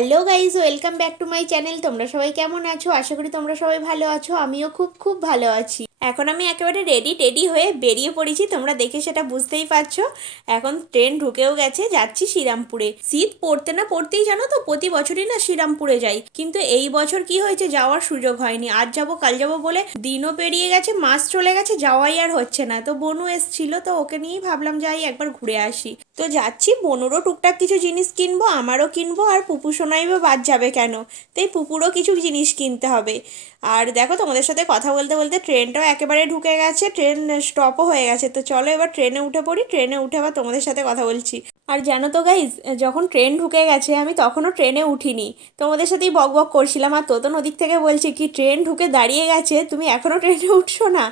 Hello guys, welcome back to my channel. তোমরা সবাই কেমন আছো? আশা করি তোমরা সবাই ভালো আছো। আমিও খুব খুব ভালো আছি। এখন আমি একেবারে রেডি হয়ে বেরিয়ে পড়েছি, তোমরা দেখে সেটা বুঝতেই পারছো। এখন ট্রেন ঢুকেও গেছে, যাচ্ছি শ্রীরামপুরে। শীত পড়তে না পড়তেই জানো তো প্রতি বছরই না শ্রীরামপুরে যাই, কিন্তু এই বছর কি হয়েছে যাওয়ার সুযোগ হয়নি। আজ যাবো কাল যাবো বলে দিনও পেরিয়ে গেছে, মাস চলে গেছে, যাওয়াই আর হচ্ছে না। তো বনু এসছিল, তো ওকে নিয়েই ভাবলাম যাই একবার ঘুরে আসি। তো যাচ্ছি, বনুরও টুকটাক কিছু জিনিস কিনবো, আমারও কিনবো, আর পুপু সোনাই বা বাদ যাবে কেন, তাই পুপুরও কিছু জিনিস কিনতে হবে। আর দেখো, তোমাদের সাথে কথা বলতে বলতে ট্রেনটাও একেবারে ঢুকে গেছে, ট্রেন স্টপও হয়ে গেছে। তো চলো এবার ট্রেনে উঠে পড়ি, ট্রেনে উঠে আবার তোমাদের সাথে কথা বলছি। আর জানো তো গাইজ, যখন ট্রেন ঢুকে গেছে আমি তখনও ট্রেনে উঠিনি, তোমাদের সাথেই বক বক করছিলাম। আর তোতন ওদিক থেকে বলছি কি ট্রেন ঢুকে দাঁড়িয়ে গেছে, তুমি এখনও ট্রেনে উঠছো না?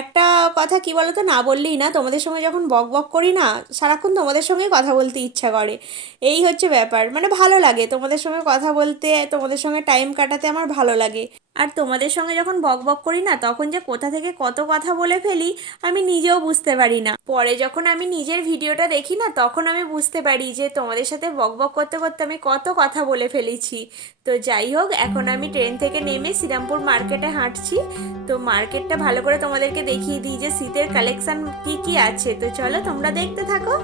একটা কথা কি বলো তো, না বললেই না। তোমাদের সঙ্গে যখন বক বক করি না, সারাক্ষণ তোমাদের সঙ্গেই কথা বলতে ইচ্ছা করে। এই হচ্ছে ব্যাপার, মানে ভালো লাগে তোমাদের সঙ্গে কথা বলতে, তোমাদের সঙ্গে টাইম কাটাতে আমার ভালো লাগে। আর তোমাদের সঙ্গে যখন বক বক করি না, তখন যে কোথা থেকে কত কথা বলে ফেলি আমি নিজেও বুঝতে পারি না। পরে যখন আমি নিজের ভিডিওটা দেখি না, তখন আমি বুঝতে পারি যে তোমাদের সাথে বক বক করতে করতে আমি কত কথা বলে ফেলেছি। তো যাই হোক, এখন আমি ট্রেন থেকে নেমে শ্রীরামপুর মার্কেটে হাঁটছি। তো মার্কেটটা ভালো করে তোমাদেরকে দেখিয়ে দিই যে শীতের কালেকশন কি কি আছে। তো চলো তোমরা দেখতে থাকো।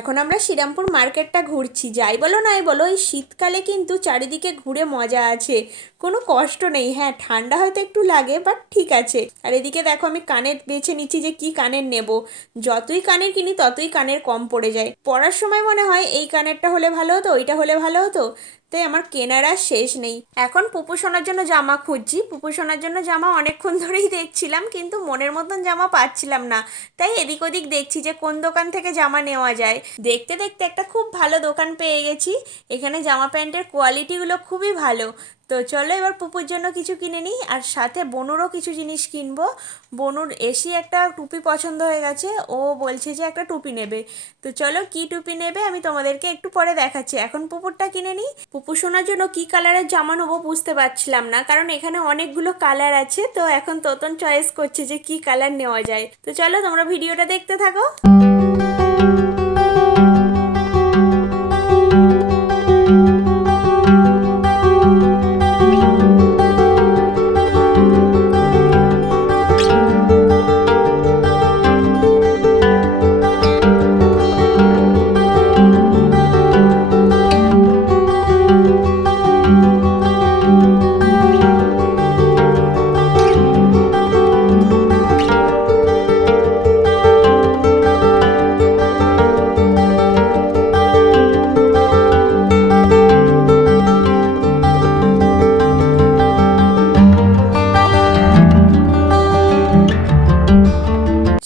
এখন আমরা শ্রীরামপুর মার্কেটটা ঘুরছি। যাই বলো নাই বলো, এই শীতকালে কিন্তু চারিদিকে ঘুরে মজা আছে, কোনো কষ্ট নেই। হ্যাঁ, ঠান্ডা হয়তো একটু লাগে, বাট ঠিক আছে। আর এদিকে দেখো, আমি কানের বেছে নিচ্ছি যে কি কানের নেব। যতই কানের কিনি ততই কানের কম পড়ে যায়। পড়ার সময় মনে হয় এই কানেরটা হলে ভালো হতো, ওইটা হলে ভালো হতো, তাই আমার কেনার আর শেষ নেই। এখন পুপু সোনার জন্য জামা খুঁজছি। পুপু সোনার জন্য জামা অনেকক্ষণ ধরেই দেখছিলাম, কিন্তু মনের মতন জামা পাচ্ছিলাম না। তাই এদিক ওদিক দেখছি যে কোন দোকান থেকে জামা নেওয়া যায়। দেখতে দেখতে একটা খুব ভালো দোকান পেয়ে গেছি। এখানে জামা প্যান্টের কোয়ালিটিগুলো খুবই ভালো। তো চলো এবার পুপুর জন্য কিছু কিনে নিই, আর সাথে বনুরও কিছু জিনিস কিনবো। বনুর এসি একটা টুপি পছন্দ হয়ে গেছে, ও বলছে যে একটা টুপি নেবে। তো চলো কি টুপি নেবে আমি তোমাদেরকে একটু পরে দেখাচ্ছি, এখন পুপুরটা কিনে নিই। পুপু শোনার জন্য কি কালারের জামা নেবো বুঝতে পারছিলাম না, কারণ এখানে অনেকগুলো কালার আছে। তো এখন তোতন চয়েস করছে যে কি কালার নেওয়া যায়। তো চলো তোমরা ভিডিওটা দেখতে থাকো।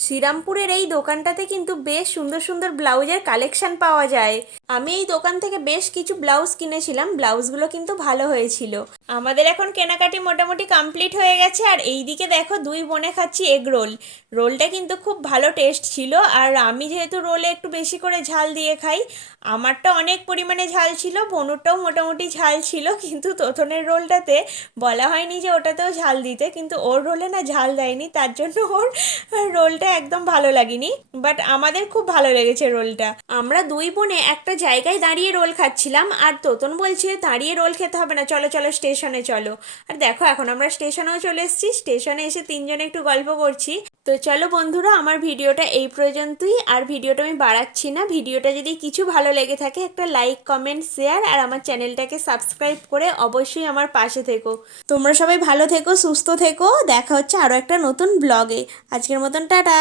শ্রীরামপুরের এই দোকানটাতে কিন্তু বেশ সুন্দর সুন্দর ব্লাউজের কালেকশন পাওয়া যায়। আমি এই দোকান থেকে বেশ কিছু ব্লাউজ কিনেছিলাম, ব্লাউজগুলো কিন্তু ভালো হয়েছিল। আমাদের এখন কেনাকাটি মোটামুটি কমপ্লিট হয়ে গেছে। আর এই দিকে দেখো, দুই বোনে খাচ্ছি এগ রোল। রোলটা কিন্তু খুব ভালো টেস্ট ছিল। আর আমি যেহেতু রোলে একটু বেশি করে ঝাল দিয়ে খাই, আমারটা অনেক পরিমাণে ঝাল ছিল, বনুরটাও মোটামুটি ঝাল ছিল। কিন্তু তোতনের রোলটাতে বলা হয়নি যে ওটাতেও ঝাল দিতে, কিন্তু ওর রোলে না ঝাল দেয়নি, তার জন্য ওর রোলটা একদম ভালো লাগেনি। বাট আমাদের খুব ভালো লেগেছে রোলটা। আমরা দুই বোনে একটা জায়গায় দাঁড়িয়ে রোল খাচ্ছিলাম, আর তোতন বলছে দাঁড়িয়ে রোল খেতে হবে না, চলো চলো স্টেশনে চলো। আর দেখো, এখন আমরা স্টেশনেও চলে এসেছি। স্টেশনে এসে তিনজনে একটু গল্প করছি। তো চলো বন্ধুরা, আমার ভিডিওটা এই পর্যন্তই। আর ভিডিওটা আমি বাড়াচ্ছি না। ভিডিওটা যদি কিছু ভালো লেগে থাকে, একটা লাইক কমেন্ট শেয়ার আর আমার চ্যানেলটাকে সাবস্ক্রাইব করে অবশ্যই আমার পাশে থেকো। তোমরা সবাই ভালো থেকো, সুস্থ থেকো। দেখা হচ্ছে আরও একটা নতুন ব্লগে। আজকের মতন টাটা।